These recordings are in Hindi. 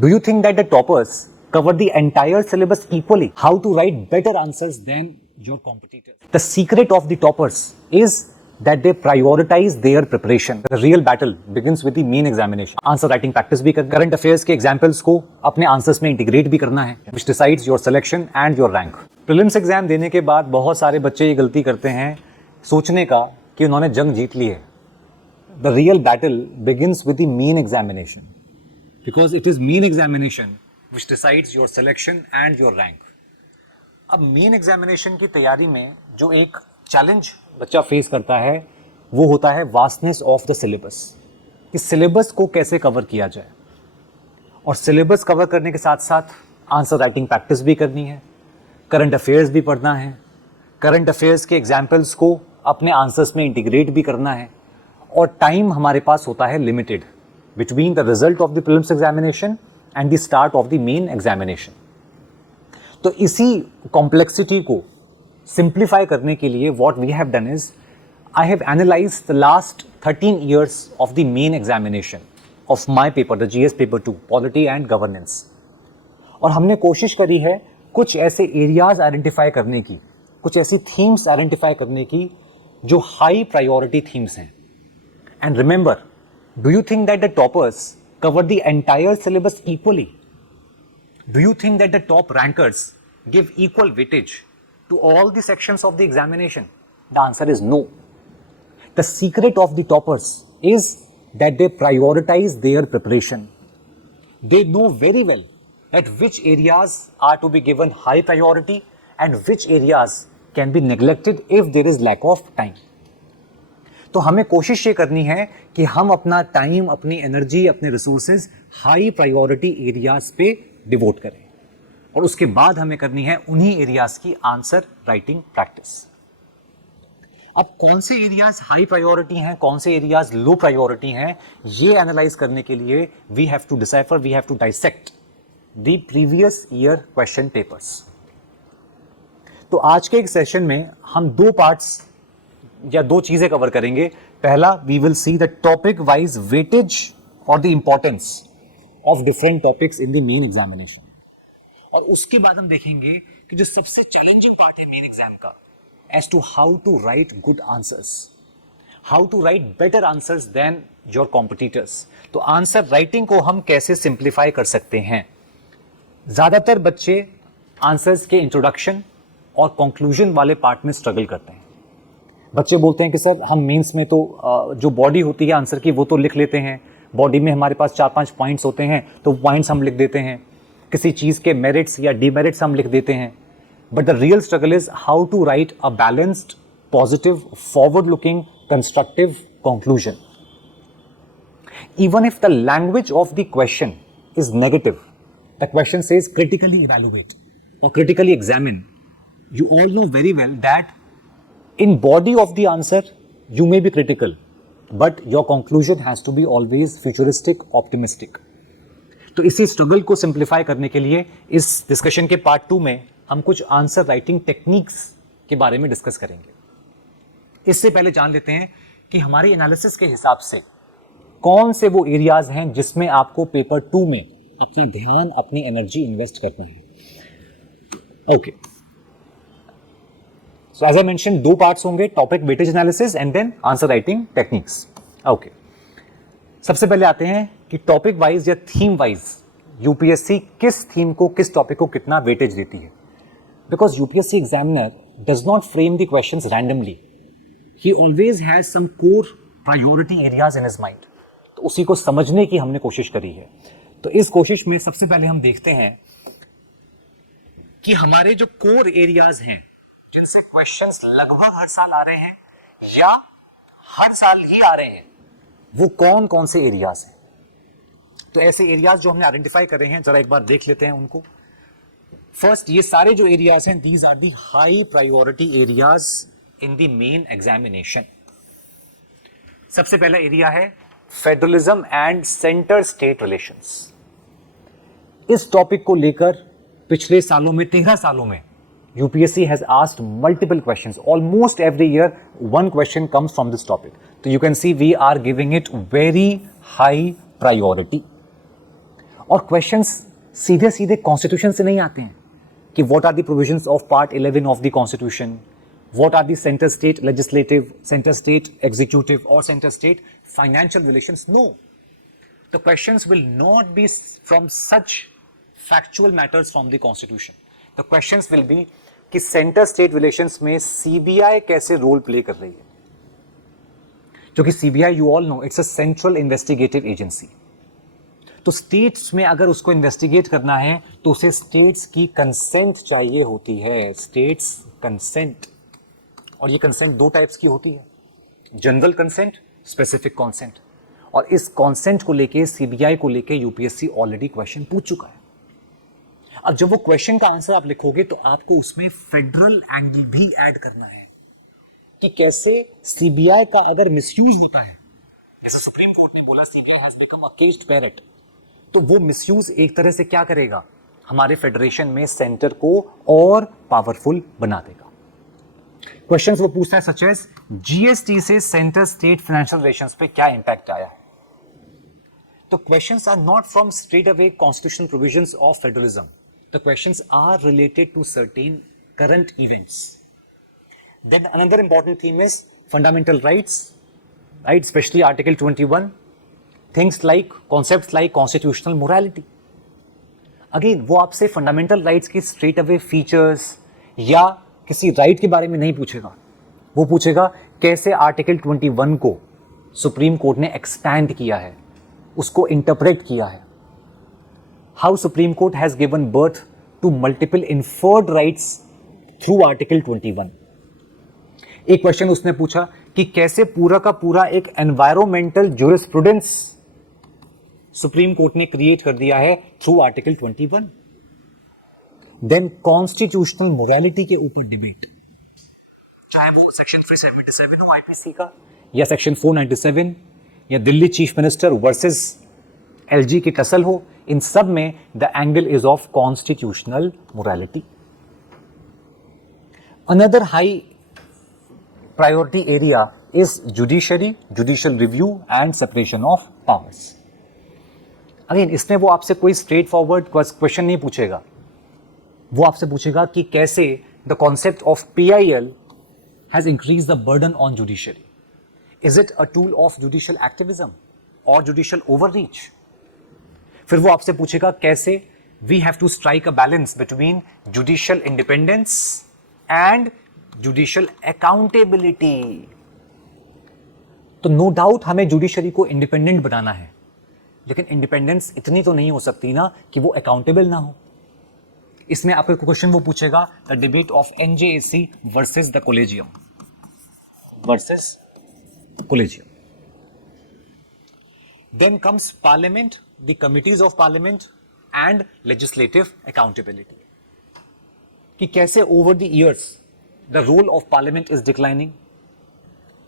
Do you think that the toppers cover the entire syllabus equally? How to write better answers than your competitors? The secret of the toppers is that they prioritize their preparation. The real battle begins with the main examination. Answer writing practice भी करना, current affairs के examples को अपने answers में integrate भी करना है, which decides your selection and your rank. Prelims exam देने के बाद बहुत सारे बच्चे ये गलती करते हैं सोचने का कि उन्होंने जंग जीत ली है. The real battle begins with the main examination, because it is main examination which decides your selection and your rank. अब मेन एग्जामिनेशन की तैयारी में जो एक चैलेंज बच्चा फेस करता है वो होता है वास्टनेस ऑफ द सिलेबस, कि सिलेबस को कैसे कवर किया जाए. और सिलेबस कवर करने के साथ साथ आंसर राइटिंग प्रैक्टिस भी करनी है, करंट अफेयर्स भी पढ़ना है, करंट अफेयर्स के एग्जाम्पल्स को अपने आंसर्स में इंटीग्रेट भी करना है, और टाइम हमारे पास होता है limited between the result of the prelims examination and the start of the main examination. तो इसी कॉम्प्लेक्सिटी को सिंप्लीफाई करने के लिए what we have done is I have analysed the last 13 years of the main examination of my paper, the GS paper 2, polity and governance. और हमने कोशिश करी है कुछ ऐसे एरियाज आइडेंटिफाई करने की, कुछ ऐसी थीम्स आइडेंटिफाई करने की जो हाई प्रायोरिटी थीम्स हैं. And remember, do you think that the toppers cover the entire syllabus equally? Do you think that the top rankers give equal weightage to all the sections of the examination? The answer is no. The secret of the toppers is that they prioritize their preparation. They know very well that which areas are to be given high priority and which areas can be neglected if there is lack of time. तो हमें कोशिश ये करनी है कि हम अपना टाइम, अपनी एनर्जी, अपने रिसोर्सेज हाई प्रायोरिटी एरियाज पे डिवोट करें, और उसके बाद हमें करनी है उन्हीं एरियाज की आंसर राइटिंग प्रैक्टिस. अब कौन से एरियाज हाई प्रायोरिटी हैं, कौन से एरियाज लो प्रायोरिटी हैं, ये एनालाइज करने के लिए we have to decipher, we have to dissect the previous year question papers. तो आज के एक सेशन में हम दो पार्ट्स या दो चीजें कवर करेंगे. पहला, we will see the topic wise weightage और the importance of different topics in the main examination. और उसके बाद हम देखेंगे कि जो सबसे चैलेंजिंग पार्ट है मेन एग्जाम का, as to how to write good answers, how to write better answers than your competitors. तो आंसर राइटिंग को हम कैसे सिंप्लीफाई कर सकते हैं. ज्यादातर बच्चे आंसर्स के इंट्रोडक्शन और कंक्लूजन वाले पार्ट में स्ट्रगल करते हैं. बच्चे बोलते हैं कि सर हम मेंस में तो जो बॉडी होती है आंसर की वो तो लिख लेते हैं, बॉडी में हमारे पास 4-5 पॉइंट्स होते हैं तो पॉइंट्स हम लिख देते हैं, किसी चीज़ के मेरिट्स या डीमेरिट्स हम लिख देते हैं. But the real struggle is how to write a balanced, positive, forward looking, constructive conclusion. Even if the language of the question is negative, the question says critically evaluate और critically examine. You all know very well that in body of the answer you may be critical, but your conclusion has to be always futuristic, optimistic. तो इसी स्ट्रगल को सिंप्लीफाई करने के लिए इस डिस्कशन के पार्ट 2 में हम कुछ आंसर राइटिंग टेक्निक्स के बारे में डिस्कस करेंगे. इससे पहले जान लेते हैं कि हमारी एनालिसिस के हिसाब से कौन से वो एरियाज हैं जिसमें आपको पेपर 2 में अपना ध्यान, अपनी एनर्जी इन्वेस्ट करना है. Okay, So as I mentioned, दो पार्ट्स होंगे, topic weightage analysis and then answer writing techniques. Okay, सबसे पहले आते हैं कि टॉपिक वाइज या थीम वाइज यूपीएससी किस थीम को, किस टॉपिक को कितना वेटेज देती है. Because UPSC examiner does not frame the questions randomly, he always has some core priority areas in his mind. तो उसी को समझने की हमने कोशिश करी है. तो इस कोशिश में सबसे पहले हम देखते हैं कि हमारे जो कोर एरियाज हैं जिनसे क्वेश्चंस लगभग हर साल आ रहे हैं या हर साल ही आ रहे हैं, वो कौन कौन से एरियाज हैं. तो ऐसे एरियाज जो हमने आइडेंटिफाई करे हैं जरा एक बार देख लेते हैं उनको. फर्स्ट, ये सारे जो एरियाज हैं, these are the high priority areas in the main examination. सबसे पहला एरिया है federalism and centre state relations. इस टॉपिक को लेकर पिछले सालों में, 13 सालों में UPSC has asked multiple questions. Almost every year, one question comes from this topic. So you can see we are giving it very high priority. और क्वेश्चंस सीधे सीधे कॉन्स्टिट्यूशन से नहीं आते हैं कि what are the provisions of part 11 of the constitution, what are the centre state legislative, centre state executive और centre state financial relations. No, the questions will not be from such factual matters from the constitution. The questions will be कि सेंटर स्टेट रिलेशंस में सीबीआई कैसे रोल प्ले कर रही है, क्योंकि CBI you all know it's a central investigative agency. तो स्टेट्स में अगर उसको इन्वेस्टिगेट करना है तो उसे स्टेट्स की कंसेंट चाहिए होती है, स्टेट्स कंसेंट. और ये कंसेंट दो टाइप्स की होती है, जनरल कंसेंट, स्पेसिफिक कंसेंट. और इस कंसेंट को लेके सीबीआई को लेके यूपीएससी ऑलरेडी क्वेश्चन पूछ चुका है. अब जब वो क्वेश्चन का आंसर आप लिखोगे तो आपको उसमें फेडरल एंगल भी ऐड करना है कि कैसे सीबीआई का अगर मिसयूज होता है, ऐसा सुप्रीम कोर्ट ने बोला CBI has become a caged parrot, तो वो मिसयूज एक तरह से क्या करेगा, हमारे फेडरेशन में सेंटर को और पावरफुल बना देगा. क्वेश्चंस वो पूछता है सच एज जीएसटी से सेंटर स्टेट फाइनेंशियल रिलेशंस पे क्या इंपैक्ट आया है. तो questions are not from straight away constitutional provisions of federalism. The questions are related to certain current events. Then another important theme is fundamental rights, right? Especially Article 21. Things like concepts like constitutional morality. Again, वो आपसे फंडामेंटल राइट्स की स्ट्रेट अवे फीचर्स या किसी राइट के बारे में नहीं पूछेगा. वो पूछेगा कैसे आर्टिकल 21 को सुप्रीम कोर्ट ने एक्सपैंड किया है, उसको इंटरप्रेट किया है. How supreme court has given birth to multiple inferred rights through article 21. एक क्वेश्चन उसने पूछा कि कैसे पूरा का पूरा एक एनवायरमेंटल ज्यूरिस्प्रूडेंस सुप्रीम कोर्ट ने क्रिएट कर दिया है through article 21. Then constitutional morality के ऊपर डिबेट, चाहे वो सेक्शन 377 हो आईपीसी का या सेक्शन 497 या Delhi chief minister versus LG की टसल हो, इन सब में the angle is of constitutional morality. Another high priority area is judiciary, judicial review and separation of powers. Again, इसमें वो आपसे कोई straight forward question नहीं पूछेगा. वो आपसे पूछेगा कि कैसे the concept of PIL has increased the burden on judiciary. Is it a tool of judicial activism or judicial overreach? फिर वो आपसे पूछेगा कैसे we have to strike a balance between judicial independence and judicial accountability. तो नो डाउट हमें जुडिशरी को इंडिपेंडेंट बनाना है, लेकिन इंडिपेंडेंस इतनी तो नहीं हो सकती ना कि वो अकाउंटेबल ना हो. इसमें आपको क्वेश्चन वो पूछेगा the debate of NJAC versus the collegium, versus collegium. Then comes parliament, the committees of parliament and legislative accountability, कि कैसे over the years the role of parliament is declining,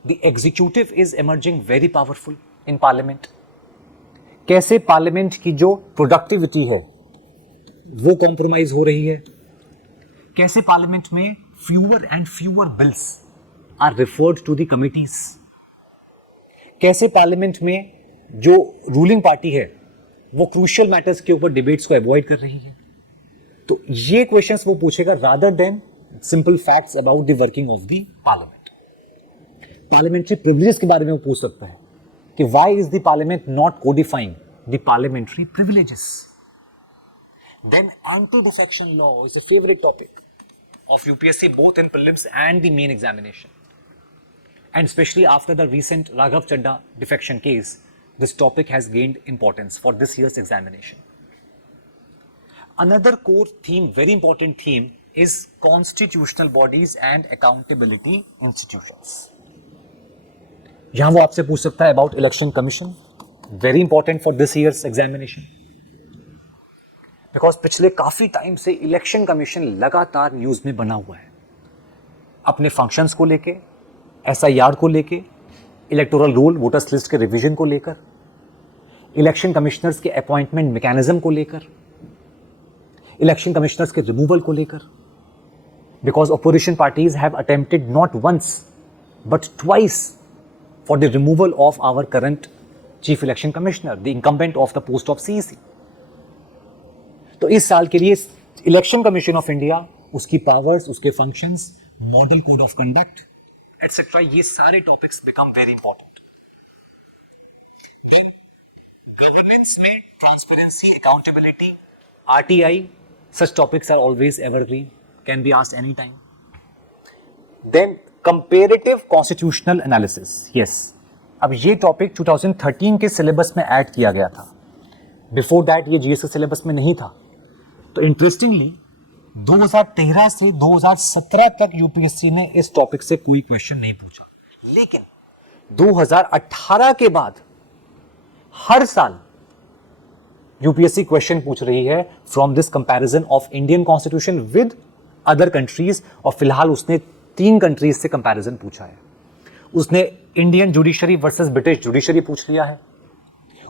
the executive is emerging very powerful in parliament. कैसे पार्लियामेंट की जो प्रोडक्टिविटी है वो कॉम्प्रोमाइज हो रही है, कैसे पार्लियामेंट में fewer and fewer bills are referred to the committees, कैसे पार्लियामेंट में जो रूलिंग पार्टी है वो क्रूशियल मैटर्स के ऊपर डिबेट्स को अवॉइड कर रही है. तो ये क्वेश्चंस वो पूछेगा rather than simple facts about the working of the parliament. Parliamentary privileges के बारे में वो पूछ सकता है कि why is the parliament not codifying the parliamentary privileges. Then anti defection law is a favourite topic of UPSC both in prelims and the main examination, and specially after the recent Raghav Chadha defection case, this topic has gained importance for this year's examination. Another core theme, very important theme, is constitutional bodies and accountability institutions. यहां वो आपसे पूछ सकता है about election commission, very important for this year's examination, because पिछले काफी टाइम से इलेक्शन कमीशन लगातार न्यूज में बना हुआ है अपने फंक्शंस को लेके, एसआईआर को लेके, इलेक्टोरल रोल वोटर्स लिस्ट के रिवीजन को लेकर, इलेक्शन कमिश्नर्स के अपॉइंटमेंट मैकेनिज्म को लेकर, इलेक्शन कमिश्नर्स के रिमूवल को लेकर, because opposition parties have attempted not once but twice for the removal of our current chief election commissioner, the incumbent of the post of CEC. तो इस साल के लिए इलेक्शन कमीशन ऑफ इंडिया, उसकी पावर्स, उसके functions, model code of conduct etcetera, ये सारे topics become very important. Governance में transparency, accountability, RTI, such topics are always evergreen, can be asked anytime. Then comparative constitutional analysis, yes, अब ये टॉपिक 2013 के सिलेबस में ऐड किया गया था। बिफोर दैट ये जीएस के सिलेबस में नहीं था। तो इंटरेस्टिंगली 2013 से 2017 तक यूपीएससी ने इस टॉपिक से कोई क्वेश्चन नहीं पूछा, लेकिन 2018 के बाद हर साल यूपीएससी क्वेश्चन पूछ रही है from this comparison of Indian constitution with other countries, और फिलहाल उसने 3 कंट्रीज से कंपैरिजन पूछा है। उसने Indian judiciary versus British judiciary पूछ लिया है,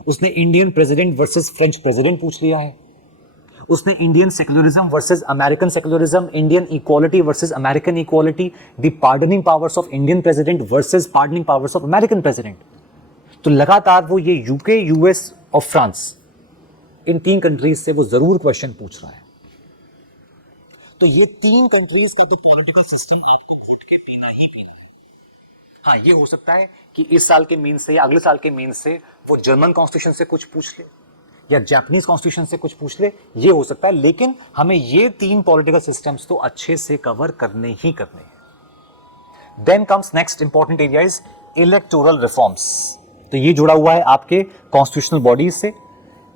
उसने Indian president versus French president पूछ लिया है, उसने Indian secularism versus American secularism, Indian equality versus American equality, the pardoning powers of Indian president versus pardoning powers of American president. तो लगातार वो ये यूके, यूएस और फ्रांस, इन 3 कंट्रीज से वो जरूर क्वेश्चन पूछ रहा है। तो ये 3 कंट्रीज का तो पॉलिटिकल सिस्टम आपको फुट के पीना ही पीना है। हाँ, ये हो सकता है कि इस साल के मेंस से या अगले साल के मेंस से वो जर्मन कॉन्स्टिट्यूशन से कुछ पूछ ले या जापानीज कॉन्स्टिट्यूशन से कुछ पूछ ले, ये हो सकता है, लेकिन हमें ये 3 पॉलिटिकल सिस्टम्स तो अच्छे से कवर करने ही करने हैं। Then comes next important area is electoral reforms. तो ये जुड़ा हुआ है आपके कॉन्स्टिट्यूशनल बॉडीज से।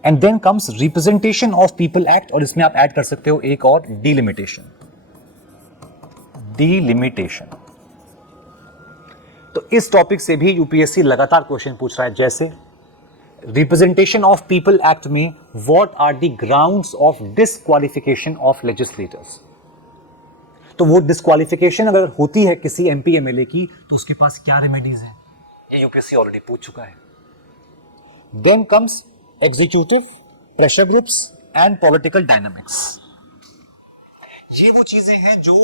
And then comes representation of people act, और इसमें आप ऐड कर सकते हो एक और डिलिमिटेशन। तो इस टॉपिक से भी यूपीएससी लगातार क्वेश्चन पूछ रहा है, जैसे रिप्रेजेंटेशन ऑफ पीपल एक्ट में what are the grounds of disqualification of legislators. तो वो डिसक्वालिफिकेशन अगर होती है किसी एमपी एमएलए की, तो उसके पास क्या रेमेडीज है, ये यूपीएससी ऑलरेडी पूछ चुका है। Then comes executive, pressure groups and political dynamics. ये वो चीजें हैं जो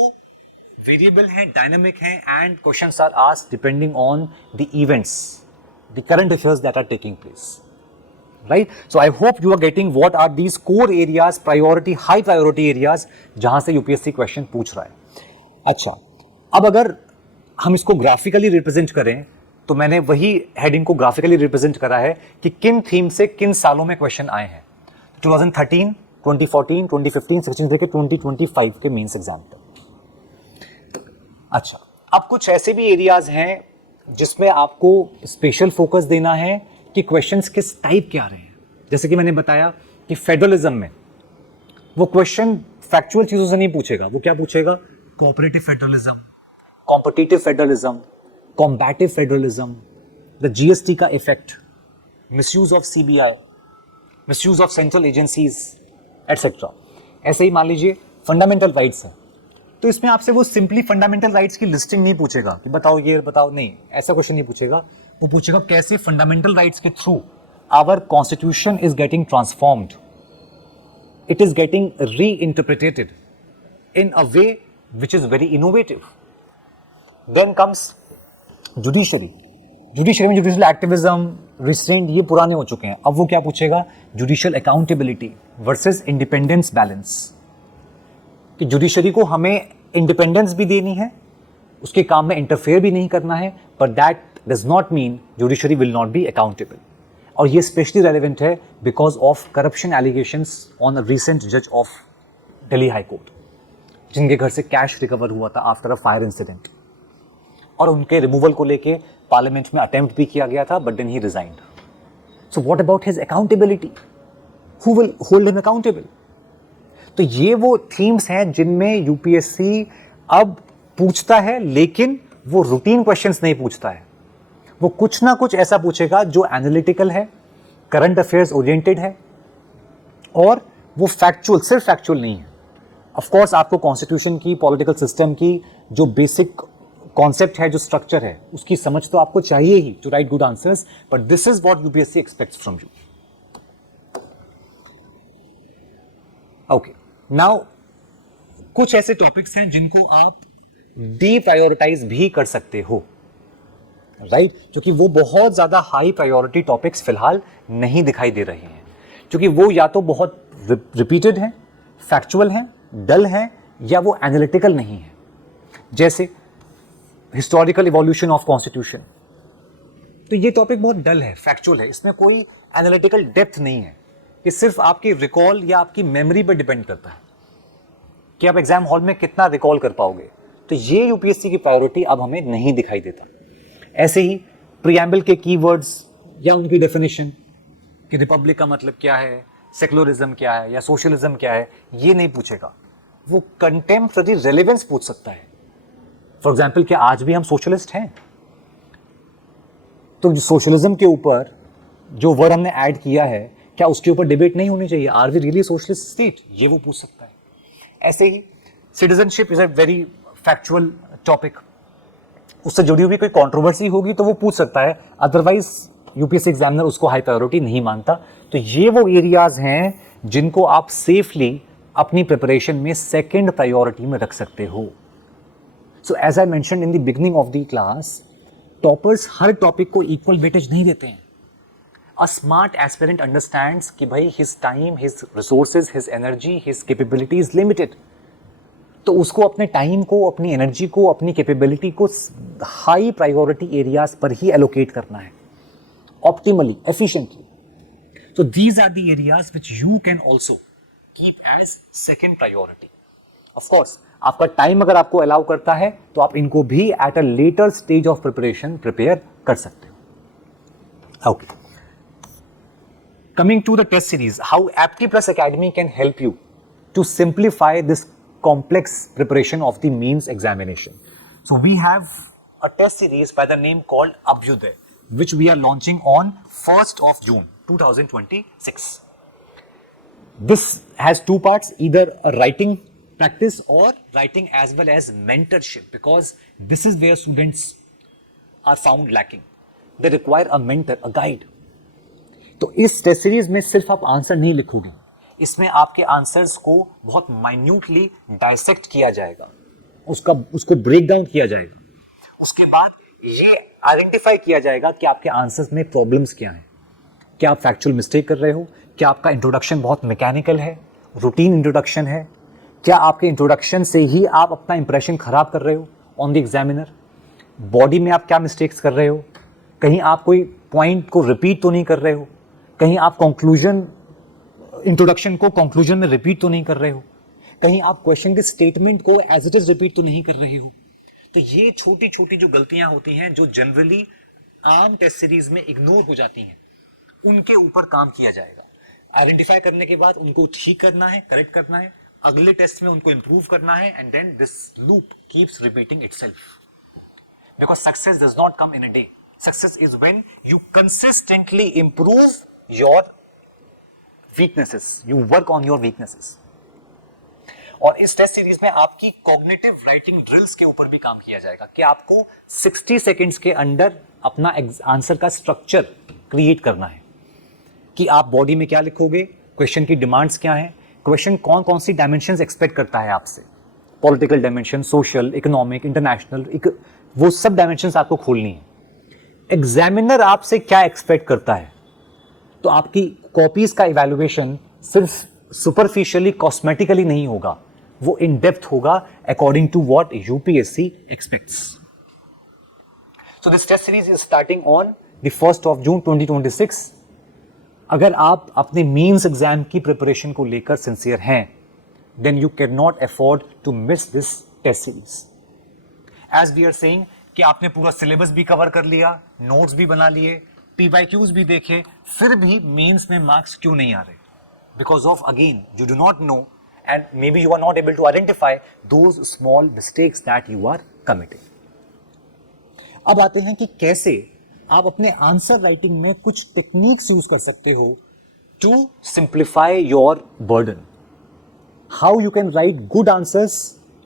वेरिएबल हैं, डायनामिक हैं, and questions are asked depending on the events, the current affairs that are taking place, right? So I hope you are getting what are these core areas, priority, high priority areas, जहां से यूपीएससी क्वेश्चन पूछ रहा है। अच्छा, अब अगर हम इसको ग्राफिकली रिप्रेजेंट करें, तो मैंने वही हेडिंग को ग्राफिकली रिप्रेजेंट करा है कि किन थीम से किन सालों में क्वेश्चन आए हैं। 2013, 2014, 2015, 16 से 2025 के मेंस एग्जाम तक। अच्छा, अब कुछ ऐसे भी एरियाज हैं जिसमें आपको स्पेशल फोकस देना है कि क्वेश्चंस किस टाइप के आ रहे हैं। जैसे कि मैंने बताया कि फेडरलिज्म में वो क्वेश्चन फैक्चुअल चीजों से नहीं पूछेगा, वो क्या पूछेगा? Cooperative federalism, competitive federalism, combative federalism, the GST का effect, misuse of CBI, misuse of central agencies etcetera. ऐसे ही मान लीजिए फंडामेंटल राइट्स है, तो इसमें आपसे वो सिंपली फंडामेंटल राइट्स की लिस्टिंग नहीं पूछेगा कि बताओ ये बताओ, नहीं, ऐसा क्वेश्चन नहीं पूछेगा। वो पूछेगा कैसे फंडामेंटल राइट्स के through our constitution is getting transformed, it is getting reinterpreted in a way which is very innovative. Then comes judiciary. Judiciary में जुडिशियल एक्टिविज्म, रिस्ट्रेंट, ये पुराने हो चुके हैं। अब वो क्या पूछेगा? Judicial accountability versus independence balance, कि जुडिशरी को हमें इंडिपेंडेंस भी देनी है, उसके काम में इंटरफेयर भी नहीं करना है, but that does not mean judiciary will not be accountable. और ये स्पेशली रेलेवेंट है because of corruption allegations on a recent जज ऑफ दिल्ली हाई कोर्ट, जिनके घर से कैश रिकवर हुआ था आफ्टर अ फायर इंसिडेंट, और उनके रिमूवल को लेके पार्लियामेंट में अटेम्प्ट भी किया गया था, but then he resigned. So what about his accountability? Who will hold him accountable? तो ये वो थीम्स हैं जिनमें यूपीएससी अब पूछता है, लेकिन वो रूटीन क्वेश्चंस नहीं पूछता है। वो कुछ ना कुछ ऐसा पूछेगा जो एनालिटिकल है, करंट अफेयर्स ओरिएंटेड है, और वो फैक्चुअल, सिर्फ फैक्चुअल नहीं है। ऑफ कोर्स आपको कॉन्स्टिट्यूशन की, पॉलिटिकल सिस्टम की जो बेसिक कॉन्सेप्ट है, जो स्ट्रक्चर है, उसकी समझ तो आपको चाहिए ही to write good answers, but this is what UPSC expects from you. Okay, now कुछ ऐसे टॉपिक्स हैं जिनको आप डीप्रायोरिटाइज भी कर सकते हो, राइट? क्योंकि वो बहुत ज्यादा हाई प्रायोरिटी टॉपिक्स फिलहाल नहीं दिखाई दे रहे हैं, क्योंकि वो या तो बहुत रिपीटेड हैं, फैक्चुअल हैं, डल हैं, या वो एनालिटिकल नहीं है। जैसे हिस्टोरिकल इवोल्यूशन ऑफ कॉन्स्टिट्यूशन, तो ये टॉपिक बहुत डल है, फैक्चुअल है, इसमें कोई एनालिटिकल डेप्थ नहीं है। ये सिर्फ आपकी रिकॉल या आपकी मेमोरी पर डिपेंड करता है कि आप एग्जाम हॉल में कितना रिकॉल कर पाओगे। तो ये यूपीएससी की प्रायोरिटी अब हमें नहीं दिखाई देता। ऐसे ही प्रीएम्बल के कीवर्ड्स या उनकी डेफिनेशन कि रिपब्लिक का मतलब क्या है, सेकुलरिज्म क्या है या सोशलिज्म क्या है, ये नहीं पूछेगा। वो कंटेम्पररी रेलेवेंस पूछ सकता है। फॉर एग्जाम्पल, क्या आज भी हम सोशलिस्ट हैं? तो सोशलिज्म के ऊपर जो वर्ड हमने ऐड किया है, क्या उसके ऊपर डिबेट नहीं होनी चाहिए? Are we really socialist state? ये वो पूछ सकता है। ऐसे ही citizenship is a very factual topic, उससे जुड़ी हुई कोई कंट्रोवर्सी होगी तो वो पूछ सकता है, अदरवाइज यूपीएससी एग्जामिनर उसको हाई प्रायोरिटी नहीं मानता। तो ये वो एरियाज हैं जिनको आप सेफली अपनी प्रिपरेशन में सेकंड प्रायोरिटी में रख सकते हो। So as I mentioned in the beginning of the class, toppers हर टॉपिक को इक्वल वेटेज नहीं देते हैं। अ स्मार्ट एस्पिरेंट अंडरस्टैंड्स कि भाई his time, his resources, his energy, his capability is limited. तो उसको अपने टाइम को, अपनी एनर्जी को, अपनी कैपेबिलिटी को हाई प्रायोरिटी एरियाज पर ही एलोकेट करना है, optimally, efficiently. So these are the areas which you can also keep as second priority. Of course, आपका टाइम अगर आपको अलाउ करता है तो आप इनको भी at a later stage of preparation prepare कर सकते हो। Okay. Coming to the test series, how Apti Plus Academy can help you to simplify this complex preparation of the mains examination. So we have a test series by the name called Abhyuday, which we are launching on 1st of June 2026. This has two parts, either a writing practice or writing as well as mentorship, because this is where students are found lacking. They require a mentor, a guide. तो इस टेस्ट सीरीज में सिर्फ आप आंसर नहीं लिखोगे, इसमें आपके आंसर्स को बहुत माइन्यूटली डाइसेक्ट किया जाएगा, उसको ब्रेक डाउन किया जाएगा। उसके बाद ये आइडेंटिफाई किया जाएगा कि आपके आंसर्स में प्रॉब्लम्स क्या हैं। क्या आप फैक्चुअल मिस्टेक कर रहे हो? क्या आपका इंट्रोडक्शन बहुत मैकेनिकल है, रूटीन इंट्रोडक्शन है? क्या आपके इंट्रोडक्शन से ही आप अपना इंप्रेशन खराब कर रहे हो ऑन द एग्जामिनर? बॉडी में आप क्या मिस्टेक्स कर रहे हो? कहीं आप कोई पॉइंट को रिपीट तो नहीं कर रहे हो? कहीं आप इंट्रोडक्शन को कंक्लूजन में रिपीट तो नहीं कर रहे हो? कहीं आप क्वेश्चन के स्टेटमेंट को एज इट इज रिपीट तो नहीं कर रहे हो? तो ये छोटी छोटी जो गलतियां होती हैं जो जनरली आम टेस्ट सीरीज में इग्नोर हो जाती हैं, उनके ऊपर काम किया जाएगा। आइडेंटिफाई करने के बाद उनको ठीक करना है, करेक्ट करना है, अगले टेस्ट में उनको इंप्रूव करना है, and then this loop keeps repeating itself, because success does not come in a day. Success is when you consistently improve your weaknesses, you work on your weaknesses. और इस टेस्ट सीरीज में आपकी कॉग्निटिव राइटिंग ड्रिल्स के ऊपर भी काम किया जाएगा कि आपको 60 सेकेंड्स के अंदर अपना आंसर का स्ट्रक्चर क्रिएट करना है कि आप बॉडी में क्या लिखोगे, क्वेश्चन की डिमांड्स क्या हैं, क्वेश्चन कौन कौन सी डायमेंशंस एक्सपेक्ट करता है आपसे, political dimension, social, economic, international, वो सब डायमेंशंस आपको खोलनी है। एग्जामिनर आपसे क्या एक्सपेक्ट करता है, तो आपकी कॉपीज का इवैल्यूएशन सिर्फ सुपरफिशियली, कॉस्मेटिकली नहीं होगा, वो इन डेप्थ होगा according to what UPSC expects. So this test series is starting on the 1st of June 2026। अगर आप अपने मेंस एग्जाम की प्रिपरेशन को लेकर सिंसियर हैं, then you can not afford to miss this test series. As we are saying कि आपने पूरा सिलेबस भी कवर कर लिया, नोट्स भी बना लिए, पीवाईक्यूज भी देखे, फिर भी मेंस में मार्क्स क्यों नहीं आ रहे? Because of, again, you do not know and maybe you are not able to identify those small mistakes that you are committing. अब आते हैं कि कैसे आप अपने आंसर राइटिंग में कुछ टेक्निक्स यूज कर सकते हो to simplify your burden. How you can write good answers,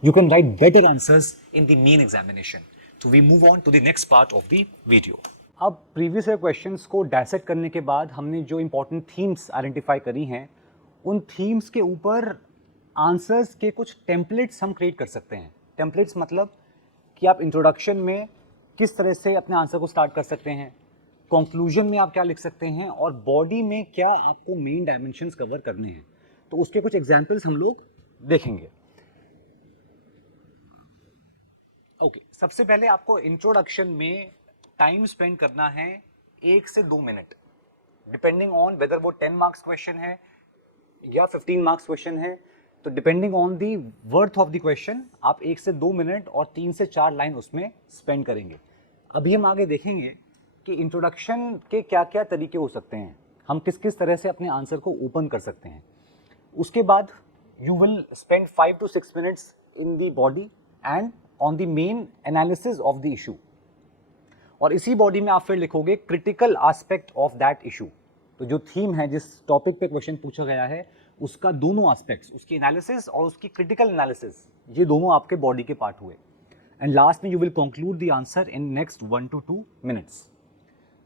you can write better answers in the main examination. So we move on to the next part of the video. अब प्रीवियस क्वेश्चंस को डायसेक्ट करने के बाद हमने जो इंपॉर्टेंट थीम्स आइडेंटिफाई करी हैं, उन थीम्स के ऊपर आंसर्स के कुछ टेम्पलेट्स हम क्रिएट कर सकते हैं। टेम्पलेट्स मतलब कि आप इंट्रोडक्शन में किस तरह से अपने आंसर को स्टार्ट कर सकते हैं, कंक्लूजन में आप क्या लिख सकते हैं, और बॉडी में क्या आपको मेन डायमेंशंस कवर करने हैं। तो उसके कुछ एग्जाम्पल्स हम लोग देखेंगे। ओके, सबसे पहले आपको इंट्रोडक्शन में टाइम स्पेंड करना है 1 से 2 मिनट, डिपेंडिंग ऑन वेदर वो 10 मार्क्स क्वेश्चन है या 15 मार्क्स क्वेश्चन है। तो depending on the worth of the question आप 1 से 2 मिनट और 3 से 4 लाइन उसमें स्पेंड करेंगे। अभी हम आगे देखेंगे कि इंट्रोडक्शन के क्या क्या तरीके हो सकते हैं, हम किस किस तरह से अपने आंसर को ओपन कर सकते हैं। उसके बाद you will spend 5 to 6 minutes in the body and on the main analysis of the issue, और इसी बॉडी में आप फिर लिखोगे critical aspect of that issue. तो जो थीम है, जिस टॉपिक पे क्वेश्चन पूछा गया है, उसका दोनों एस्पेक्ट्स, उसकी एनालिसिस और उसकी क्रिटिकल एनालिसिस, ये दोनों आपके बॉडी के पार्ट हुए। एंड लास्ट में you will conclude the answer in next 1 to 2 minutes.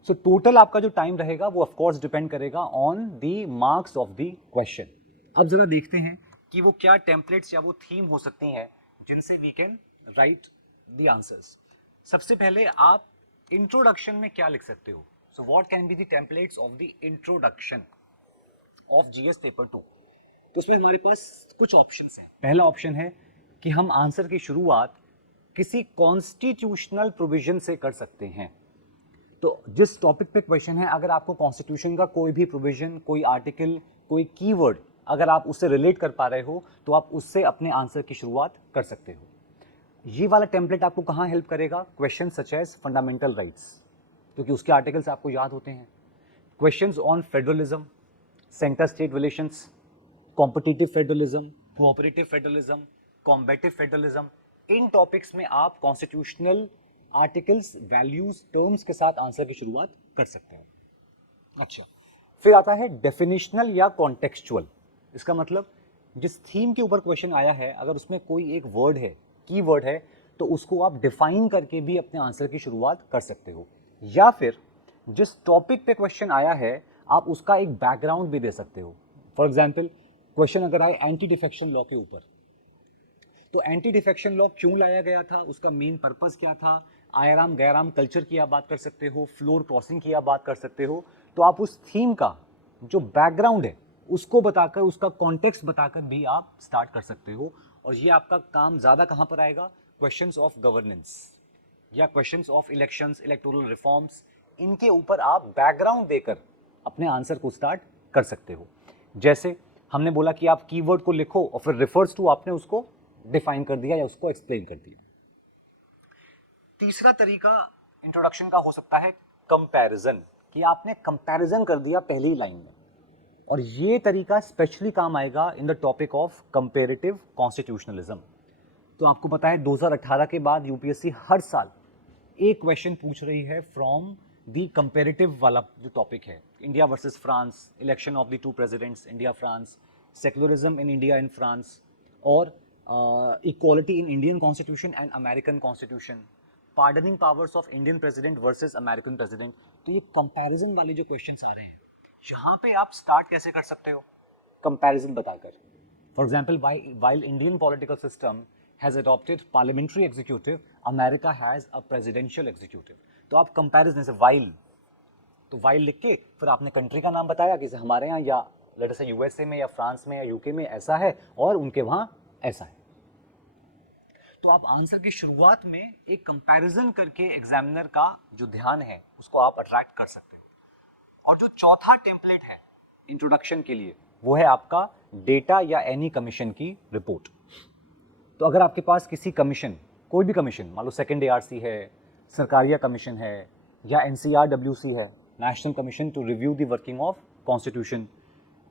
So total आपका जो टाइम रहेगा वो ऑफ कोर्स डिपेंड करेगा on the marks of the question. अब जरा देखते हैं कि वो क्या टेम्पलेट्स या वो थीम हो सकती हैं जिनसे we can write the answers. सबसे पहले आप इंट्रोडक्शन में क्या लिख सकते हो? So what can be the templates of the introduction of GS paper 2? तो उसमें हमारे पास कुछ ऑप्शंस हैं। पहला ऑप्शन है कि हम आंसर की शुरुआत किसी कॉन्स्टिट्यूशनल प्रोविजन से कर सकते हैं। तो जिस टॉपिक पे क्वेश्चन है, अगर आपको कॉन्स्टिट्यूशन का कोई भी प्रोविजन, कोई आर्टिकल, कोई कीवर्ड अगर आप उससे रिलेट कर पा रहे हो तो आप उससे अपने आंसर की शुरुआत कर सकते हो। ये वाला टेम्पलेट आपको कहाँ हेल्प करेगा? Question such as fundamental rights, क्योंकि उसके आर्टिकल्स आपको याद होते हैं। Questions on federalism, centre state relations, competitive federalism, cooperative federalism, combative federalism, इन टॉपिक्स में आप कॉन्स्टिट्यूशनल आर्टिकल्स, वैल्यूज, टर्म्स के साथ आंसर की शुरुआत कर सकते हैं। अच्छा, फिर आता है डेफिनेशनल या कॉन्टेक्सचुअल। इसका मतलब जिस थीम के ऊपर क्वेश्चन आया है, अगर उसमें कोई एक वर्ड है, की वर्ड है, तो उसको आप डिफाइन करके भी अपने आंसर की शुरुआत कर सकते हो। या फिर जिस टॉपिक पे क्वेश्चन आया है आप उसका एक बैकग्राउंड भी दे सकते हो। फॉर एग्जाम्पल, क्वेश्चन अगर आए एंटी डिफेक्शन लॉ के ऊपर, तो एंटी डिफेक्शन लॉ क्यों लाया गया था, उसका मेन पर्पस क्या था, आयाराम गैराम कल्चर की आप बात कर सकते हो, फ्लोर क्रॉसिंग की आप बात कर सकते हो। तो आप उस थीम का जो बैकग्राउंड है उसको बताकर, उसका कॉन्टेक्स्ट बताकर भी आप स्टार्ट कर सकते हो। और ये आपका काम ज़्यादा कहाँ पर आएगा? क्वेश्चंस ऑफ गवर्नेंस या questions of elections, electoral reforms, इनके ऊपर आप बैकग्राउंड देकर अपने आंसर को स्टार्ट कर सकते हो। जैसे हमने बोला कि आप कीवर्ड को लिखो और फिर रिफर्स टू आपने उसको डिफाइन कर दिया या उसको एक्सप्लेन कर दिया। तीसरा तरीका इंट्रोडक्शन का हो सकता है कंपैरिजन, कि आपने कंपैरिजन कर दिया पहली लाइन में, और ये तरीका स्पेशली काम आएगा in the topic of comparative constitutionalism. तो आपको पता है 2018 के बाद यूपीएससी हर साल एक क्वेश्चन पूछ रही है फ्रॉम दी कंपैरेटिव वाला जो टॉपिक है, India versus France, election of the 2 presidents, India France, secularism in India and France, और equality in Indian constitution and American constitution, pardoning powers of Indian president versus American president. तो ये कंपैरिजन वाले जो क्वेश्चंस आ रहे हैं, यहाँ पे आप स्टार्ट कैसे कर सकते हो? कंपैरिजन बताकर। For example, while Indian political system has adopted parliamentary executive, America has a presidential executive। तो आप कंपैरिजन से while, तो while लिख के फिर आपने कंट्री का नाम बताया कि हमारे यहाँ या लेट से यूएसए में या फ्रांस में या यूके में ऐसा है और उनके वहाँ ऐसा है। तो आप आंसर की शुरुआत में एक कंपैरिजन करके एग्जामिनर का जो ध्यान है उसको आप अट्रैक्ट कर सकते हो। और जो चौथा टेम्पलेट है इंट्रोडक्शन के लिए, वो है आपका डेटा या एनी कमीशन की रिपोर्ट। तो अगर आपके पास किसी कमीशन, कोई भी कमीशन, मान लो सेकंड एआरसी है, सरकारिया कमीशन है, या एनसीआरडब्ल्यूसी है, national commission to review the working of constitution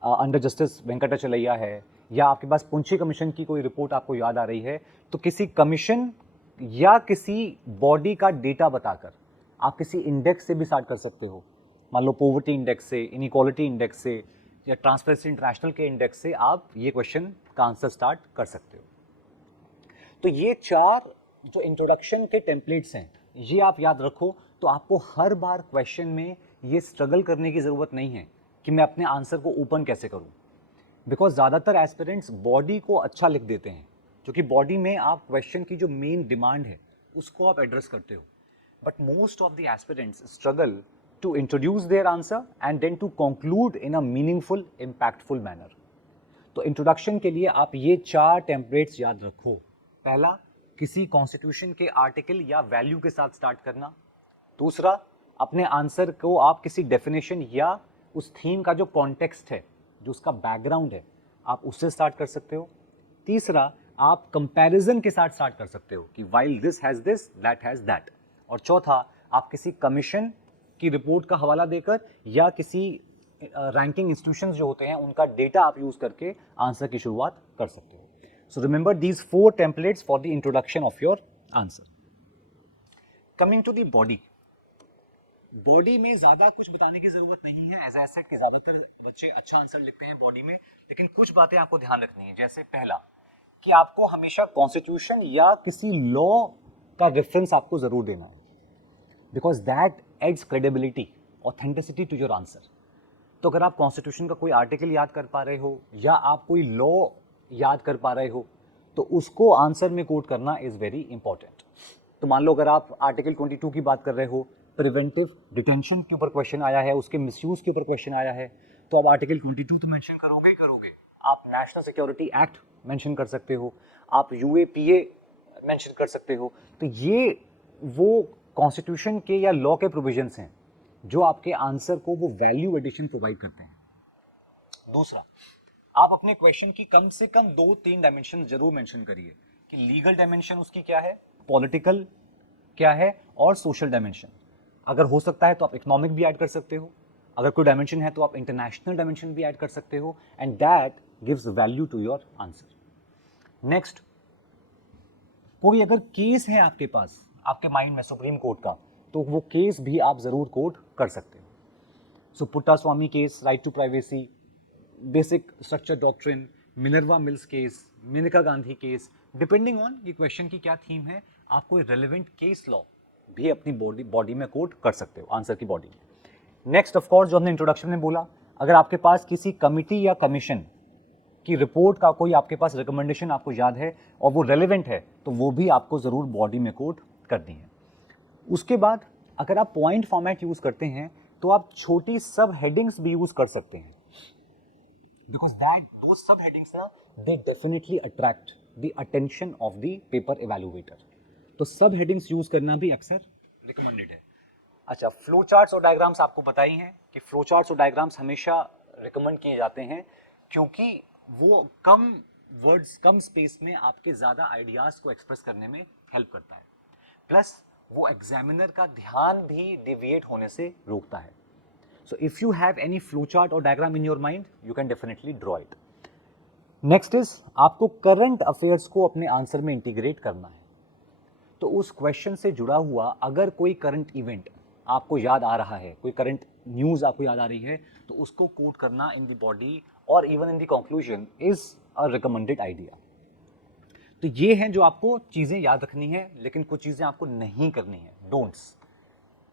under justice Venkatachaliah है, या आपके पास पुंछी कमीशन की कोई रिपोर्ट आपको याद आ रही है, तो किसी कमीशन या किसी बॉडी का डेटा बताकर आप किसी इंडेक्स से भी स्टार्ट कर सकते हो। मान लो पॉवर्टी इंडेक्स से, इनइक्वालिटी इंडेक्स से, या ट्रांसपेरेंसी इंटरनेशनल के इंडेक्स से आप ये क्वेश्चन का आंसर स्टार्ट कर सकते हो। तो ये 4 जो इंट्रोडक्शन के टेम्पलेट्स हैं, ये आप याद रखो। तो आपको हर बार क्वेश्चन में ये स्ट्रगल करने की ज़रूरत नहीं है कि मैं अपने आंसर को ओपन कैसे करूं, बिकॉज ज़्यादातर एस्पिरेंट्स बॉडी को अच्छा लिख देते हैं, क्योंकि बॉडी में आप क्वेश्चन की जो मेन डिमांड है उसको आप एड्रेस करते हो। But most of the aspirants struggle to introduce their answer and then to conclude in a meaningful, impactful manner. तो इंट्रोडक्शन के लिए आप ये 4 टेम्पलेट्स याद रखो। पहला, किसी कॉन्स्टिट्यूशन के आर्टिकल या वैल्यू के साथ स्टार्ट करना। दूसरा, अपने आंसर को आप किसी डेफिनेशन या उस थीम का जो कॉन्टेक्स्ट है, जो उसका बैकग्राउंड है, आप उससे स्टार्ट कर सकते हो। तीसरा, आप कंपैरिजन के साथ स्टार्ट कर सकते हो कि while this has this, that has that. और चौथा, आप किसी कमीशन की रिपोर्ट का हवाला देकर या किसी रैंकिंग इंस्टीट्यूशंस जो होते हैं उनका डेटा आप यूज करके आंसर की शुरुआत कर सकते हो। So remember these 4 templates for the introduction of your answer. Coming to the body, body में ज्यादा कुछ बताने की जरूरत नहीं है। एज आई सेड कि ज्यादातर बच्चे अच्छा आंसर लिखते हैं बॉडी में, लेकिन कुछ बातें आपको ध्यान रखनी है। जैसे पहला, कि आपको हमेशा कॉन्स्टिट्यूशन या किसी लॉ का रेफरेंस आपको जरूर देना है, because that adds credibility, authenticity to your answer. तो अगर आप कॉन्स्टिट्यूशन का कोई आर्टिकल याद कर पा रहे हो या आप कोई लॉ याद कर पा रहे हो, तो उसको आंसर में कोट करना इज वेरी इंपॉर्टेंट। तो मान लो अगर आप आर्टिकल 22 की बात कर रहे हो, प्रिवेंटिव डिटेंशन के ऊपर क्वेश्चन आया है, उसके मिसयूज के ऊपर क्वेश्चन आया है, तो आप आर्टिकल 22 तो मेंशन करोगे ही करोगे। आप नेशनल सिक्योरिटी एक्ट मेंशन कर सकते हो, आप यूएपीए मेंशन कर सकते हो। तो ये वो कॉन्स्टिट्यूशन के या लॉ के प्रोविजंस हैं जो आपके आंसर को वो वैल्यू एडिशन प्रोवाइड करते हैं। दूसरा, आप अपने क्वेश्चन की कम से कम 2-3 डायमेंशन जरूर मेंशन करिए कि लीगल डायमेंशन उसकी क्या है, पॉलिटिकल क्या है और सोशल डायमेंशन। अगर हो सकता है तो आप इकोनॉमिक भी ऐड कर सकते हो, अगर कोई डायमेंशन है तो आप इंटरनेशनल डायमेंशन भी ऐड कर सकते हो, and that gives value to your answer. Next, कोई अगर केस है आपके पास, आपके माइंड में सुप्रीम कोर्ट का, तो वो केस भी आप जरूर कोट कर सकते हो। So Puttaswamy case, right to privacy, basic structure doctrine, Minerva mills case, Maneka Gandhi case, depending on ये क्वेश्चन की क्या थीम है, आप कोई रेलेवेंट केस लॉ भी अपनी बॉडी में कोट कर सकते हो आंसर की बॉडी में। नेक्स्ट, ऑफ कोर्स, जो हमने इंट्रोडक्शन में बोला, अगर आपके पास किसी कमिटी या कमीशन की रिपोर्ट का कोई आपके पास रिकमेंडेशन आपको याद है और वो रेलेवेंट है, तो वो भी आपको जरूर बॉडी में कोट करनी है। उसके बाद अगर आप पॉइंट फॉर्मेट यूज करते हैं तो आप छोटी सब हेडिंग्स भी यूज कर सकते हैं, बिकॉज दैट दो सब हेडिंग्स ना they definitely attract the attention of the paper evaluator. तो सब हेडिंग्स यूज करना भी अक्सर रिकमेंडेड है। अच्छा, फ्लो चार्ट्स और डायग्राम्स आपको पता ही है कि फ्लो चार्ट्स और डायग्राम्स हमेशा रिकमेंड किए जाते हैं, क्योंकि वो कम वर्ड्स, कम स्पेस में आपके ज्यादा आइडियाज को एक्सप्रेस करने में हेल्प करता है। प्लस वो एग्जामिनर का ध्यान भी डेविएट होने से रोकता है। So if you have any flow chart और diagram in your mind, you can definitely draw it. Next is, आपको करंट अफेयर्स को अपने आंसर में इंटीग्रेट करना है। तो उस क्वेश्चन से जुड़ा हुआ अगर कोई करंट इवेंट आपको याद आ रहा है, कोई करंट न्यूज आपको याद आ रही है, तो उसको कोट करना इन द बॉडी और even in the conclusion is a recommended idea. तो ये हैं जो आपको चीजें याद रखनी है, लेकिन कुछ चीजें आपको नहीं करनी है, डोंट्स।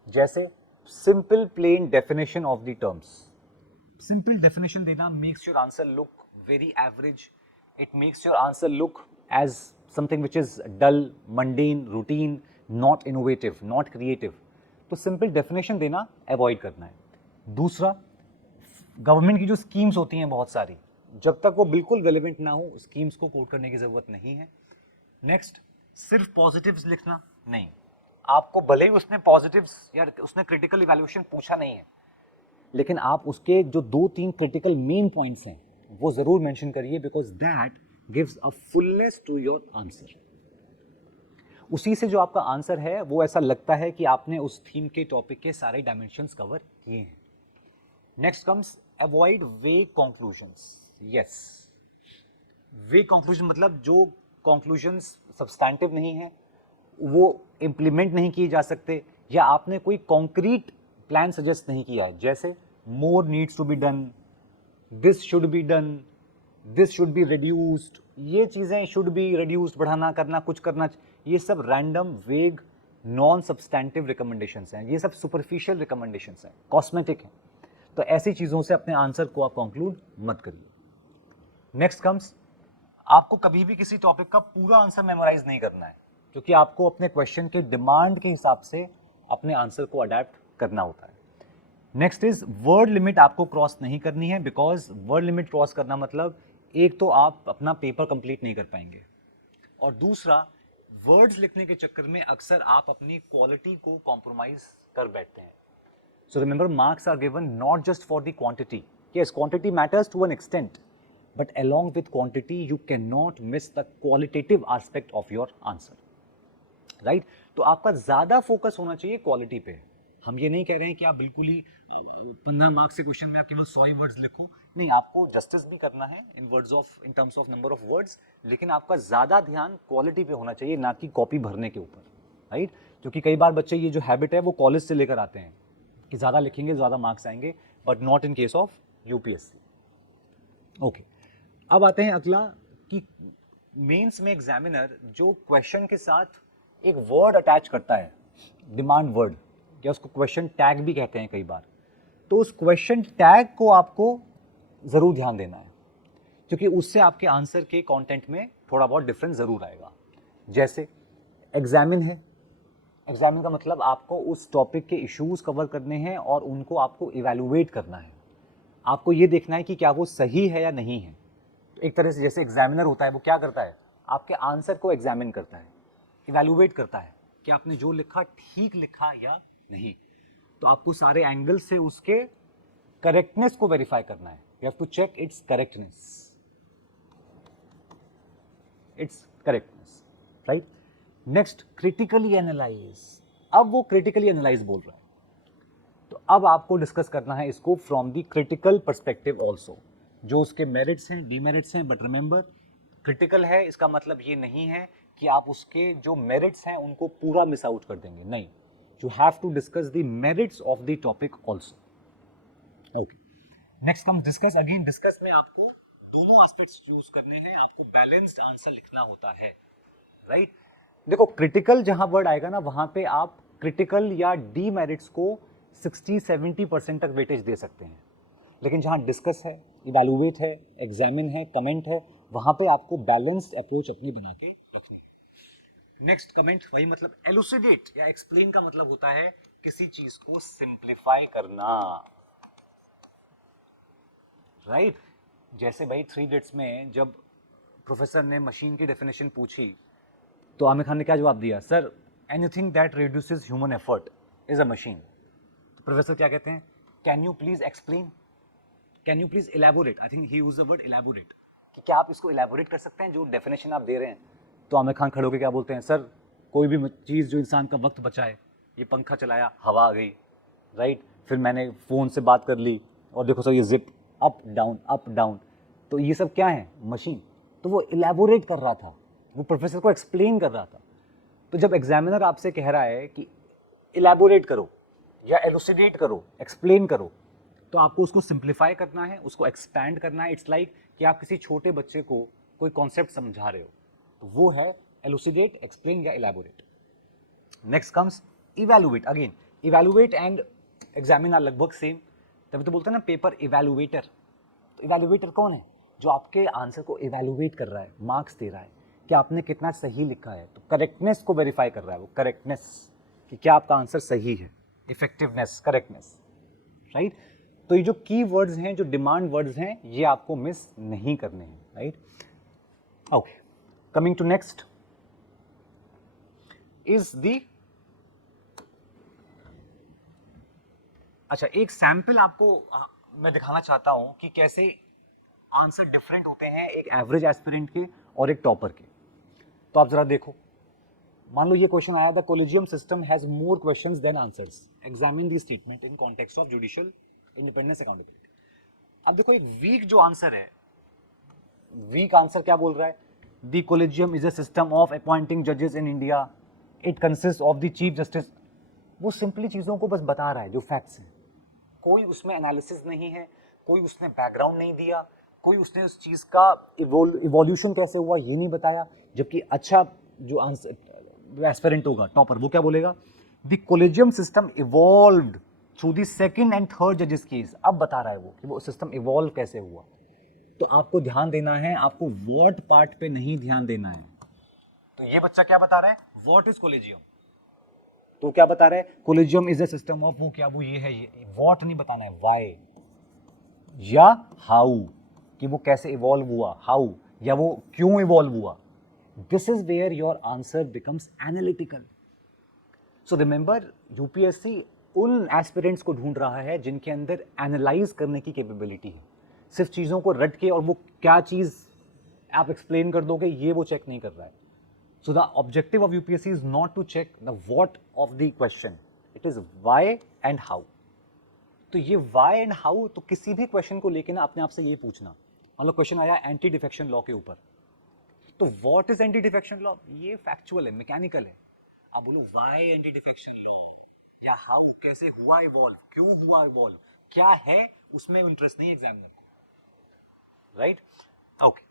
जैसे simple plain definition of the terms. Simple definition देना makes your answer look very average, it makes your answer look as something which is dull, mundane, routine, not innovative, not creative. तो सिंपल डेफिनेशन देना अवॉइड करना है। दूसरा, गवर्नमेंट की जो स्कीम्स होती हैं बहुत सारी, जब तक वो बिल्कुल रेलेवेंट ना हो, स्कीम्स को कोट करने की जरूरत नहीं है। नेक्स्ट, सिर्फ पॉजिटिव्स लिखना नहीं, आपको भले ही उसने पॉजिटिव्स या उसने क्रिटिकल इवैल्यूएशन पूछा नहीं है, लेकिन आप उसके जो 2-3 क्रिटिकल मेन पॉइंट्स हैं वो जरूर मेंशन करिए, because that gives a fullness to your answer. उसी से जो आपका आंसर है वो ऐसा लगता है कि आपने उस थीम के टॉपिक के सारे डायमेंशंस कवर किए हैं। नेक्स्ट कम्स अवॉइड वेग कंक्लूजन्स। यस, वेग कंक्लूजन मतलब जो कंक्लूजन्स सब्सटैंटिव नहीं है, वो इंप्लीमेंट नहीं किए जा सकते, या आपने कोई कॉन्क्रीट प्लान सजेस्ट नहीं किया, जैसे more needs to be done, this should be done, this should be reduced. ये चीजें शुड बी रिड्यूस्ड, बढ़ाना, करना, कुछ करना, ये सब रैंडम वेग नॉन सब्सटैंटिव रिकमेंडेशंस हैं, ये सब सुपरफिशियल रिकमेंडेशंस हैं, कॉस्मेटिक हैं। तो ऐसी चीजों से अपने आंसर को आप कंक्लूड मत करिए। नेक्स्ट कम्स, आपको कभी भी किसी टॉपिक का पूरा आंसर मेमोराइज नहीं करना है, क्योंकि आपको अपने क्वेश्चन के डिमांड के हिसाब से अपने आंसर को अडेप्ट करना होता है। नेक्स्ट इज, वर्ड लिमिट आपको क्रॉस नहीं करनी है, बिकॉज वर्ड लिमिट क्रॉस करना मतलब एक तो आप अपना पेपर कंप्लीट नहीं कर पाएंगे, और दूसरा वर्ड्स लिखने के चक्कर में अक्सर आप अपनी क्वालिटी को कॉम्प्रोमाइज कर बैठते हैं. So remember, marks are given not just for the quantity. Yes, quantity matters to an extent, but along with quantity you cannot miss the qualitative aspect of your answer, right? तो आपका ज़्यादा फोकस होना चाहिए क्वालिटी पे. हम ये नहीं कह रहे हैं कि आप बिल्कुल ही 15 मार्क्स के क्वेश्चन में आप केवल 100 ही वर्ड्स लिखो. नहीं, आपको जस्टिस भी करना है in terms of number of words, लेकिन आपका ज़्यादा ध्यान क्वालिटी पे होना चाहिए, ना कि कॉपी भरने के ऊपर, राइट? क्योंकि कई बार बच्चे ये जो हैबिट है वो कॉलेज से लेकर आते हैं कि ज़्यादा लिखेंगे ज़्यादा मार्क्स आएंगे, but not in case of UPSC. Okay, अब आते हैं अगला कि मेंस में एग्जामिनर जो क्वेश्चन के साथ एक वर्ड अटैच करता है, डिमांड वर्ड, या उसको क्वेश्चन टैग भी कहते हैं कई बार, तो उस क्वेश्चन टैग को आपको ज़रूर ध्यान देना है, क्योंकि उससे आपके आंसर के कंटेंट में थोड़ा बहुत डिफरेंस ज़रूर आएगा. जैसे एग्जामिन है, एग्जामिन का मतलब आपको उस टॉपिक के इश्यूज कवर करने हैं और उनको आपको इवैल्यूएट करना है. आपको ये देखना है कि क्या वो सही है या नहीं है. तो एक तरह से जैसे एग्जामिनर होता है, वो क्या करता है, आपके आंसर को एग्जामिन करता है, इवैल्यूएट करता है कि आपने जो लिखा ठीक लिखा या नहीं. तो आपको सारे एंगल से उसके करेक्टनेस को वेरीफाई करना है. You have to check its correctness, right? Next, critically analyse. अब वो क्रिटिकली एनालाइज बोल रहा है, तो अब आपको डिस्कस करना है इसको from the critical perspective also, जो उसके मेरिट्स हैं, डीमेरिट्स हैं. बट रिमेंबर, क्रिटिकल है इसका मतलब ये नहीं है कि आप उसके जो मेरिट्स हैं उनको पूरा मिस आउट कर देंगे. नहीं, you have to discuss the merits of the topic also. Okay. Next comes discuss. Again, discuss में आपको दोनों aspects यूज करने हैं, आपको बैलेंस्ड आंसर लिखना होता है, राइट? देखो, क्रिटिकल जहां वर्ड आएगा ना, वहां पे आप क्रिटिकल या डीमेरिट्स को 60-70% तक वेटेज दे सकते हैं. लेकिन जहां डिस्कस है, इवैल्यूएट है, एग्जामिन है, कमेंट है, वहां पे आपको बैलेंस्ड अप्रोच अपनी बना के रखनी है. नेक्स्ट, कमेंट, वही मतलब एलुसिडेट या एक्सप्लेन का मतलब होता है किसी चीज को सिंप्लीफाई करना, राइट? जैसे भाई 3 इडियट्स में जब प्रोफेसर ने मशीन की डेफिनेशन पूछी, तो आमिर खान ने क्या जवाब दिया? Sir, anything that reduces human effort is a machine. तो प्रोफेसर क्या कहते हैं? Can you please explain, can you please elaborate. I think he used the word elaborate, कि क्या आप इसको इलैबोरेट कर सकते हैं जो डेफिनेशन आप दे रहे हैं? तो आमिर खान खड़े होकर क्या बोलते हैं? सर, कोई भी चीज़ जो इंसान का वक्त बचाए, ये पंखा चलाया, हवा आ गई, राइट? फिर मैंने फ़ोन से बात कर ली, और देखो सर ये जिप अप डाउन, तो ये सब क्या है? मशीन. तो वो इलैबोरेट कर रहा था, वो प्रोफेसर को एक्सप्लेन कर रहा था. तो जब एग्जामिनर आपसे कह रहा है कि इलैबोरेट करो या एलुसिडेट करो, एक्सप्लेन करो, तो आपको उसको सिंप्लीफाई करना है, उसको एक्सपैंड करना है. इट्स लाइक कि आप किसी छोटे बच्चे को कोई कॉन्सेप्ट समझा रहे हो, तो वो है एलुसिडेट, एक्सप्लेन या elaborate. Next comes evaluate. Again, evaluate and examine are लगभग सेम. तभी तो बोलते हैं ना पेपर इवैल्यूएटर. तो इवैल्यूएटर कौन है? जो आपके आंसर को इवैल्यूएट कर रहा है, मार्क्स दे रहा है कि आपने कितना सही लिखा है. तो करेक्टनेस को वेरीफाई कर रहा है वो, करेक्टनेस, कि क्या आपका आंसर सही है, इफेक्टिवनेस, करेक्टनेस, राइट? तो ये जो की वर्ड्स हैं, जो डिमांड वर्ड्स हैं, ये आपको मिस नहीं करने हैं, right? Okay, coming to next is the, अच्छा, एक सैंपल आपको मैं दिखाना चाहता हूं कि कैसे आंसर डिफरेंट होते हैं एक एवरेज एस्पिरेंट के और एक टॉपर के. तो आप जरा देखो, मान लो ये क्वेश्चन आया, the collegium system has more questions than answers, examine the statement in context of judicial independence accountability. अब देखो, एक वीक जो आंसर है, वीक आंसर क्या बोल रहा है? The collegium is a system of appointing जजेस in India, it consist of the chief justice. वो सिंपली चीजों को बस बता रहा है जो फैक्ट्स हैं, कोई उसमें एनालिसिस नहीं है, कोई उसने बैकग्राउंड नहीं दिया, कोई उसने उस चीज का इवोल्यूशन कैसे हुआ ये नहीं बताया. जबकि अच्छा जो आंसर एस्पिरेंट होगा, टॉपर, वो क्या बोलेगा? The collegium system evolved through the second and third जजेस केस. अब बता रहा है वो कि वो सिस्टम इवॉल्व कैसे हुआ. तो आपको ध्यान देना है, आपको व्हाट पार्ट पे नहीं ध्यान देना है. तो ये बच्चा क्या बता रहा है? What is collegium. तो क्या बता रहा है? Collegium is a system of, वो क्या, वो ये है, ये व्हाट नहीं बताना है, व्हाई या हाउ. कि वो कैसे इवॉल्व हुआ, हाउ, या वो क्यों इवॉल्व हुआ, this is where your answer becomes analytical. So remember, UPSC उन एस्पिरेंट्स को ढूंढ रहा है जिनके अंदर एनालाइज करने की कैपेबिलिटी है. सिर्फ चीज़ों को रट के और वो क्या चीज़ आप एक्सप्लेन कर दोगे ये वो चेक नहीं कर रहा है. So the objective of UPSC is not to check the what of the question, it is why and how. तो ये व्हाई एंड हाउ, तो किसी भी क्वेश्चन को लेके ना अपने आप से ये पूछना. मतलब क्वेश्चन आया एंटी डिफेक्शन लॉ के ऊपर, तो what is anti defection law, ये फैक्चुअल है, मैकेनिकल है. आप बोलो व्हाई एंटी डिफेक्शन लॉ, या हाउ, कैसे हुआ इवॉल्व, क्यों हुआ इवॉल्व, क्या है, उसमें इंटरेस्ट नहीं एग्जामिनर को. Right, okay.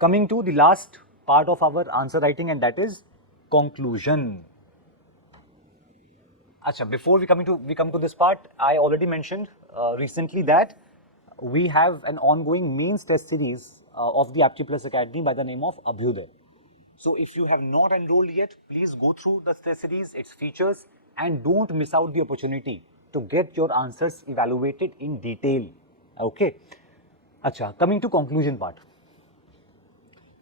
Coming to the last part of our answer writing, and that is conclusion. Acha, before we come to this part, I already mentioned recently that we have an ongoing mains test series of the Aptitude Plus Academy by the name of Abhyuday. So if you have not enrolled yet, please go through the test series, its features, and don't miss out the opportunity to get your answers evaluated in detail. Okay. Acha, coming to conclusion part.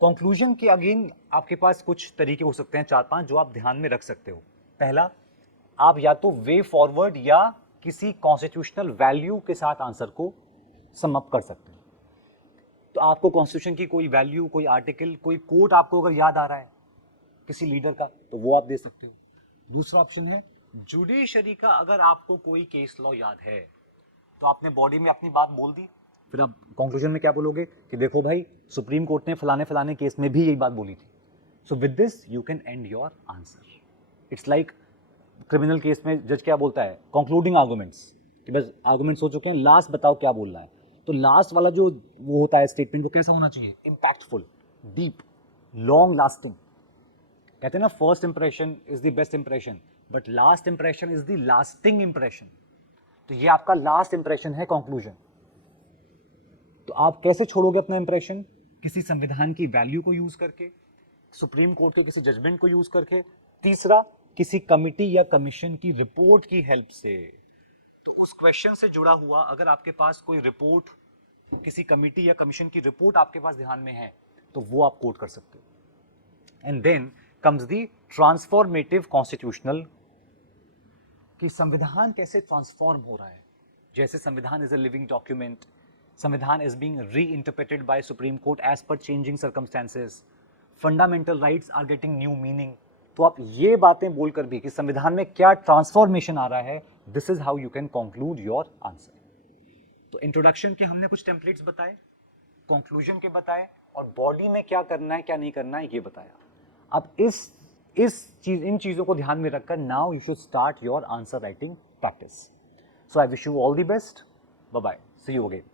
Conclusion के अगेन आपके पास कुछ तरीके हो सकते हैं, 4-5 जो आप ध्यान में रख सकते हो. पहला, आप या तो वे फॉरवर्ड या किसी कॉन्स्टिट्यूशनल वैल्यू के साथ आंसर को सम अप कर सकते हो. तो आपको कॉन्स्टिट्यूशन की कोई वैल्यू, कोई आर्टिकल, कोई कोट आपको अगर याद आ रहा है किसी लीडर का, तो वो आप दे सकते हो. दूसरा ऑप्शन है जुडिशरी का, अगर आपको कोई केस लॉ याद है तो आपने बॉडी में अपनी बात बोल दी, फिर आप कंक्लूजन में क्या बोलोगे कि देखो भाई, सुप्रीम कोर्ट ने फलाने फलाने केस में भी यही बात बोली थी. So with this you can and your answer. It's like criminal case में जज क्या बोलता है, कंक्लूडिंग आर्गुमेंट्स, कि बस आर्गुमेंट्स हो चुके हैं, लास्ट बताओ क्या बोल रहा है. तो लास्ट वाला जो वो होता है स्टेटमेंट, वो कैसा होना चाहिए, इम्पैक्टफुल, डीप, लॉन्ग लास्टिंग. कहते हैं ना, first impression is the best impression, but last impression is the lasting impression. तो ये आपका लास्ट इंप्रेशन है कंक्लूजन. तो आप कैसे छोड़ोगे अपना इंप्रेशन, किसी संविधान की वैल्यू को यूज करके, सुप्रीम कोर्ट के किसी जजमेंट को यूज करके. तीसरा, किसी कमिटी या कमीशन की रिपोर्ट की हेल्प से. तो उस क्वेश्चन से जुड़ा हुआ अगर आपके पास कोई रिपोर्ट, किसी कमिटी या कमीशन की रिपोर्ट आपके पास ध्यान में है, तो वो आप कोट कर सकते हो. And then comes the transformative constitutional, कि संविधान कैसे ट्रांसफॉर्म हो रहा है. जैसे संविधान इज अ लिविंग डॉक्यूमेंट, संविधान is being reinterpreted by Supreme Court as per changing circumstances. Fundamental rights are getting new meaning. तो आप ये बातें बोलकर भी कि संविधान में क्या ट्रांसफॉर्मेशन आ रहा है, this is how you can conclude your answer. तो इंट्रोडक्शन के हमने कुछ टेम्पलेट्स बताए, कंक्लूजन के बताए, और बॉडी में क्या करना है क्या नहीं करना है ये बताया. अब इन चीजों को ध्यान में रखकर now you should start your answer writing practice. So I wish you all the best. Bye bye, see you again.